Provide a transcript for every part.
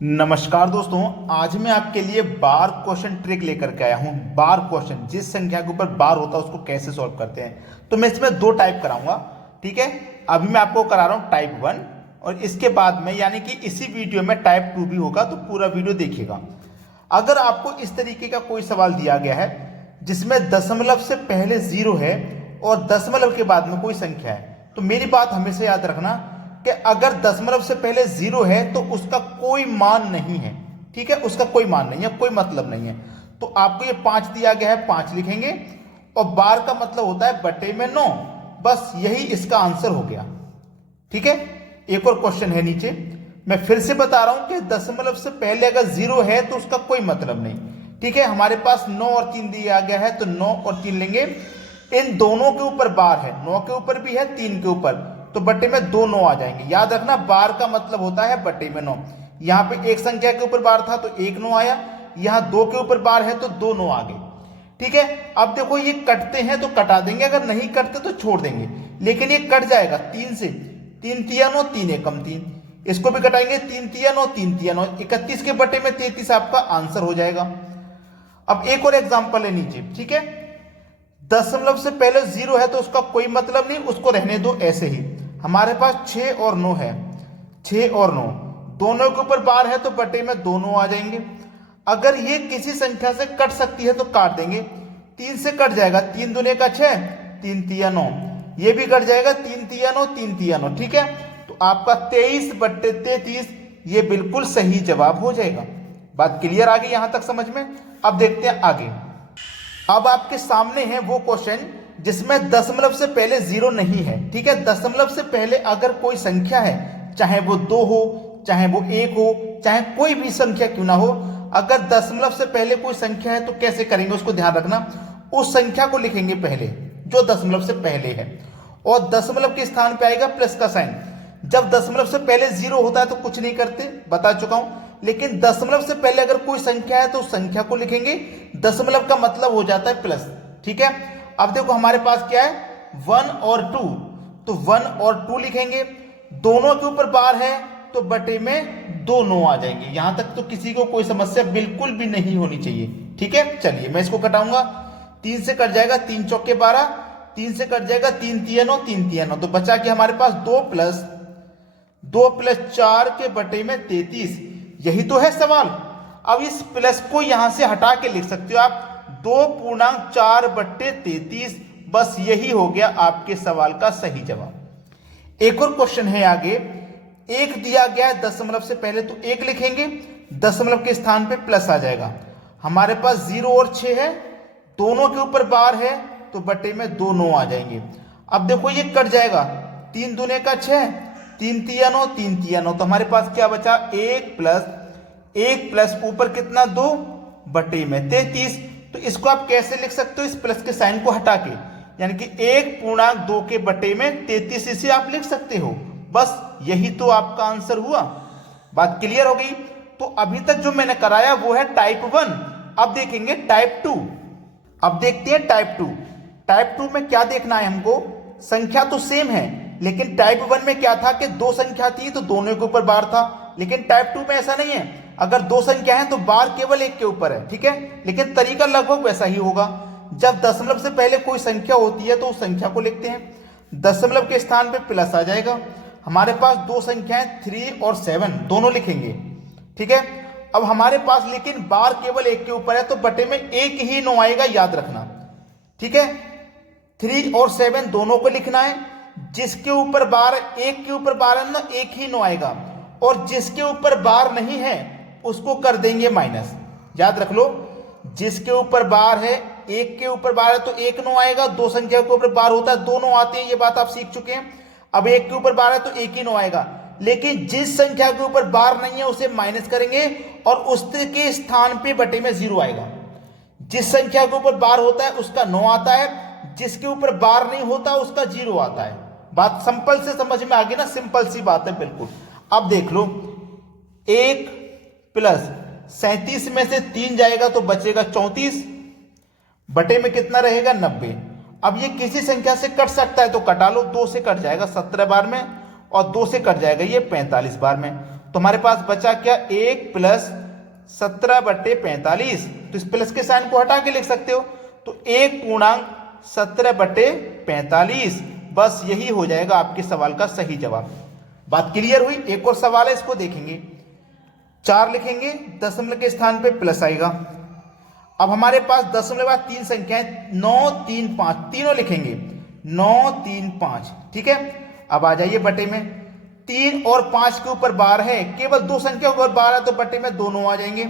नमस्कार दोस्तों, आज मैं आपके लिए बार क्वेश्चन ट्रिक लेकर के आया हूं। बार क्वेश्चन, जिस संख्या के ऊपर बार होता है उसको कैसे सॉल्व करते हैं। तो मैं इसमें दो टाइप कराऊंगा, ठीक है। अभी मैं आपको करा रहा हूं टाइप 1 और इसके बाद में यानी कि इसी वीडियो में टाइप 2 भी होगा, तो पूरा वीडियो देखिएगा। अगर आपको इस तरीके का कोई सवाल दिया गया है जिसमें दशमलव से पहले 0 है और दशमलव के बाद में कोई संख्या है, तो मेरी बात हमेशा याद रखना कि अगर दशमलव से पहले 0 है तो उसका कोई मान नहीं है, ठीक है। उसका कोई मान नहीं है, कोई मतलब नहीं है। तो आपको ये 5 दिया गया है, 5 लिखेंगे और बार का मतलब होता है बटे में 9। बस यही इसका आंसर हो गया, ठीक है। एक और क्वेश्चन है नीचे, मैं फिर से बता रहा हूं कि दशमलव से पहले अगर 0 है तो उसका कोई मतलब नहीं, ठीक है। हमारे पास 9 और 3 दिया गया है तो 9 और 3 लेंगे। इन दोनों के ऊपर बार है, 9 के ऊपर भी है, 3 के ऊपर, तो बटे में 2 9 आ जाएंगे। याद रखना, बार का मतलब होता है बटे में 9। यहां पे एक संख्या के ऊपर बार था तो 1 9 आया, यहां 2 के ऊपर बार है तो 2 9 आ गए, ठीक है। अब देखो ये कटते हैं तो कटा देंगे, अगर नहीं कटते तो छोड़ देंगे, लेकिन ये कट जाएगा 3 से। 3 तिया 9, 3 एकम 3, इसको भी कटाएंगे। 3 तिया 9, 3 तिया 9, 31 के बटे में 33 आपका आंसर हो जाएगा। अब एक और एग्जांपल है नीचे, ठीक है। दशमलव से पहले 0 है तो उसका कोई मतलब नहीं, उसको रहने दो ऐसे ही। हमारे पास 6 और 9 है, 6 और 9 दोनों के ऊपर बार है तो बटे में 2 9 आ जाएंगे। अगर ये किसी संख्या से कट सकती है तो काट देंगे। 3 से कट जाएगा, 3 दूने का 6, 3 तिया 9, ये भी कट जाएगा, 3 तिया 9, 3 तिया 9, ठीक है। तो आपका 23 बट्टे 33 ये बिल्कुल सही जवाब हो जाएगा। बात क्लियर आ गई यहां तक समझ में। अब देखते हैं आगे। अब आपके सामने है वो क्वेश्चन जिसमें दशमलव से पहले 0 नहीं है, ठीक है। दशमलव से पहले अगर कोई संख्या है, चाहे वो 2 हो, चाहे वो 1 हो, चाहे कोई भी संख्या क्यों ना हो, अगर दशमलव से पहले कोई संख्या है तो कैसे करेंगे उसको ध्यान रखना। उस संख्या को लिखेंगे पहले जो दशमलव से पहले है, और दशमलव के स्थान पे आएगा प्लस का साइन। जब दशमलव से पहले 0 होता है तो कुछ नहीं करते, बता चुका हूं। लेकिन दशमलव से पहले अगर कोई संख्या है तो उस संख्या को लिखेंगे, दशमलव का मतलब हो जाता है प्लस, ठीक है। अब देखो हमारे पास क्या है, 1 और 2, तो 1 और 2 लिखेंगे। दोनों के ऊपर बार है तो बटे में 2 9 आ जाएंगे। यहां तक तो किसी को कोई समस्या बिल्कुल भी नहीं होनी चाहिए, ठीक है। चलिए मैं इसको कटाऊंगा, 3 से कट जाएगा, 3 चौके 12, 3 से कट जाएगा, 3 तिया 9, 3 तिया 9, तो बचा कि हमारे पास 2 प्लस 4 के बटे में 33। यही तो है सवाल। अब इस प्लस को यहां से हटा के लिख सकते हो आप 2.4 बट्टे 33। बस यही हो गया आपके सवाल का सही जवाब। एक और क्वेश्चन है आगे, 1 दिया गया है दशमलव से पहले तो 1 लिखेंगे, दशमलव के स्थान पे प्लस आ जाएगा। हमारे पास 0 और 6 है, दोनों के ऊपर बार है तो बटे में 2 9 आ जाएंगे। अब देखो ये कट जाएगा, 3 दूने का 6, 3 तिया 9, 3 तिया 9, तो हमारे पास क्या बचा, 1 प्लस ऊपर कितना 2 बटे में 33। तो इसको आप कैसे लिख सकते हो, इस प्लस के साइन को हटा के, यानी कि 1.2 के बटे में 33 इसे आप लिख सकते हो। बस यही तो आपका आंसर हुआ। बात क्लियर हो गई। तो अभी तक जो मैंने कराया वो है टाइप 1। अब देखेंगे टाइप 2। अब देखते हैं टाइप 2। टाइप 2 में क्या देखना है हमको, संख्या तो सेम है, लेकिन टाइप 1 में क्या था कि 2 संख्या थी तो दोनों के ऊपर बार था। लेकिन टाइप 2 में ऐसा नहीं है, अगर 2 संख्या है तो बार केवल एक के ऊपर है, ठीक है। लेकिन तरीका लगभग वैसा ही होगा। जब दशमलव से पहले कोई संख्या होती है तो उस संख्या को लिखते हैं, दशमलव के स्थान पे प्लस आ जाएगा। हमारे पास 2 संख्याएं 3 और 7 दोनों लिखेंगे, ठीक है। अब हमारे पास लेकिन बार केवल एक के ऊपर है तो बटे में एक ही 9 आएगा, याद रखना, ठीक है। 3 और 7 दोनों को लिखना है, जिसके ऊपर बार एक के ऊपर बार है ना, एक ही 9 आएगा, और जिसके ऊपर बार नहीं है उसको कर देंगे माइनस। याद रख लो, जिसके ऊपर बार है, एक के ऊपर बार है तो 1 9 आएगा, 2 संख्या के ऊपर बार होता है 2 9 आते हैं, ये बात आप सीख चुके हैं। अब एक के ऊपर बार है तो 1 ही 9 आएगा, लेकिन जिस संख्या के ऊपर बार नहीं है उसे माइनस करेंगे और उसके स्थान पे बटे में 0 आएगा। जिस संख्या के ऊपर बार होता है उसका 9 आता है, जिसके ऊपर बार नहीं होता उसका 0 आता है। बात सिंपल से समझ में आ गई ना, सिंपल सी बात है बिल्कुल। अब देख लो, 1 प्लस 37 में से 3 जाएगा तो बचेगा 34, बटे में कितना रहेगा 90। अब ये किसी संख्या से कट सकता है तो कटा लो, 2 से कट जाएगा 17 बार में, और 2 से कट जाएगा ये 45 बार में। तो हमारे पास बचा क्या, 1 प्लस 17/45। तो इस प्लस के साइन को हटा के लिख सकते हो, तो 1 पूर्णांक 17/45। बस यही हो जाएगा आपके सवाल का सही जवाब। बात क्लियर हुई। एक और सवाल है, इसको देखेंगे। 4 लिखेंगे, दशमलव के स्थान पे प्लस आएगा। अब हमारे पास दशमलव बाद 3 संख्याएं 9, 3, 5 तीनों लिखेंगे, 9, 3, 5। ठीक है, अब आ जाइए बटे में। 3 और 5 के ऊपर बार है, केवल 2 संख्या ऊपर बार है, तो बटे में दोनों आ जाएंगे।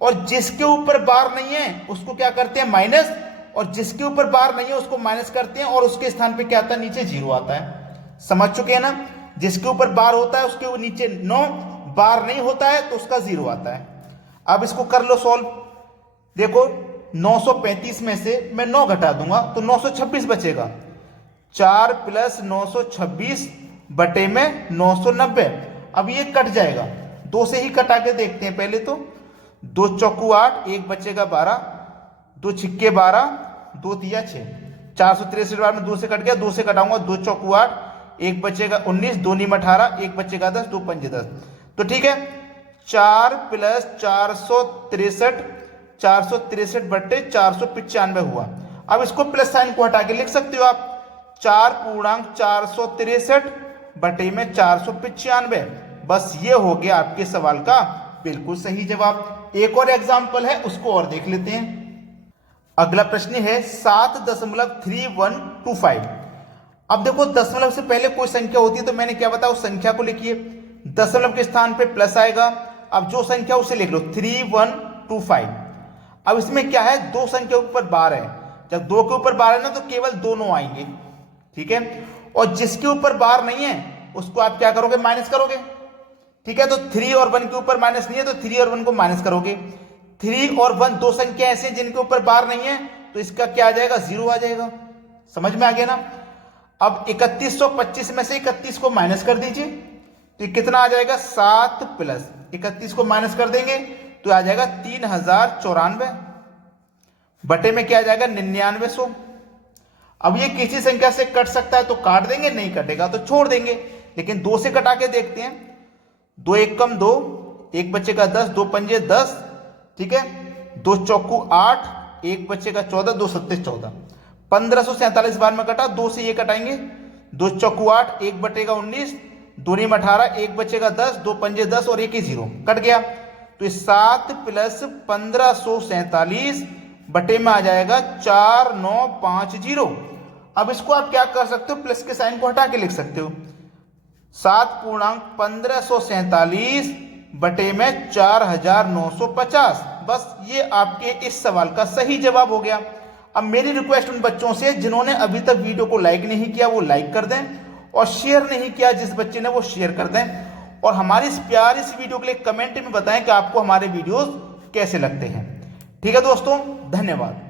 और जिसके ऊपर बार नहीं है उसको क्या करते हैं, माइनस, और जिसके ऊपर बार नहीं है उसको माइनस करते हैं, और उसके स्थान पे क्या आता है, नीचे 0 आता है। समझ चुके हैं ना। जिसके ऊपर बार होता है उसके नीचे 9, बार नहीं होता है तो उसका 0 आता है। अब इसको कर लो सॉल्व। देखो 935 में से मैं 9 घटा दूंगा तो 926 बचेगा। 4 प्लस 926 बटे में 990। अब ये कट जाएगा, 2 से ही कटा के देखते हैं पहले तो। 2 चौकू 8, 1 बचेगा 12, 2 छिक्के 12, 2 तिया 6। 463 बार में 2 से कट गया, 2 से कटाऊंगा, 2 चौकू 8, 1 बचेगा 19, 2 नीम 18, 1 बचेगा 10, 2 पंजे 10। तो ठीक है, 4 प्लस 463 बट्टे 495 हुआ। अब इसको प्लस साइन को हटा के लिख सकते हो आप, 4 पूर्णांक 463 बटे में 495। बस ये हो गया आपके सवाल का बिल्कुल सही जवाब। एक और एग्जाम्पल है, उसको और देख लेते हैं। अगला प्रश्न है 7.3125। अब देखो दशमलव से पहले कोई संख्या होती है तो मैंने क्या बताया, उस संख्या को लिखिए, दशमलव के स्थान पे प्लस आएगा। अब जो संख्या उसे लिख लो 3125। अब इसमें क्या है, 2 संख्या के ऊपर बार है, जब 2 के ऊपर बार है ना तो केवल दोनों आएंगे। ठीक है, और जिसके ऊपर बार नहीं है उसको आप क्या करोगे, माइनस करोगे। ठीक है, तो 3 और 1 के ऊपर माइनस नहीं है तो 3 और 1 को माइनस करोगे। 3 और 1 2 संख्या ऐसे हैं जिनके ऊपर बार नहीं है, तो इसका क्या आ जाएगा, 0 आ जाएगा। समझ में आ गया ना। अब 3125 में से 31 को माइनस कर दीजिए, तो ये कितना आ जाएगा, 7 प्लस 31 को माइनस कर देंगे तो आ जाएगा 3094 बटे में क्या आ जाएगा, 9900। अब ये किसी संख्या से कट सकता है तो काट देंगे, नहीं कटेगा तो छोड़ देंगे। लेकिन 2 से कटा के देखते हैं, 2 1 कम 2, 1 बचेगा 10, 2 पंजे 10। ठीक है, 2 चौकू 8, 1 बचेगा 14, 2 सत्ते 14। 1547 बार में कटा, 2 से ये कटाएंगे, 2 चौकू 8, 1 बटेगा 19, 2 नीम 18, 1 बचेगा 10, 2 पंजे 10 और 1 ही 0 कट गया। तो 7 प्लस 1547 बटे में आ जाएगा 4950। अब इसको आप क्या कर सकते हो, प्लस के साइन को हटा के लिख सकते हो, 7 पूर्णांक 1547 बटे में 4950। बस ये आपके इस सवाल का सही जवाब हो गया। अब मेरी रिक्वेस्ट उन बच्चों से जिन्होंने अभी तक वीडियो को लाइक नहीं किया वो लाइक कर दें, और शेयर नहीं किया जिस बच्चे ने वो शेयर कर दें, और हमारी इस प्यारी सी वीडियो के लिए कमेंट में बताएं कि आपको हमारे वीडियोस कैसे लगते हैं। ठीक है दोस्तों, धन्यवाद।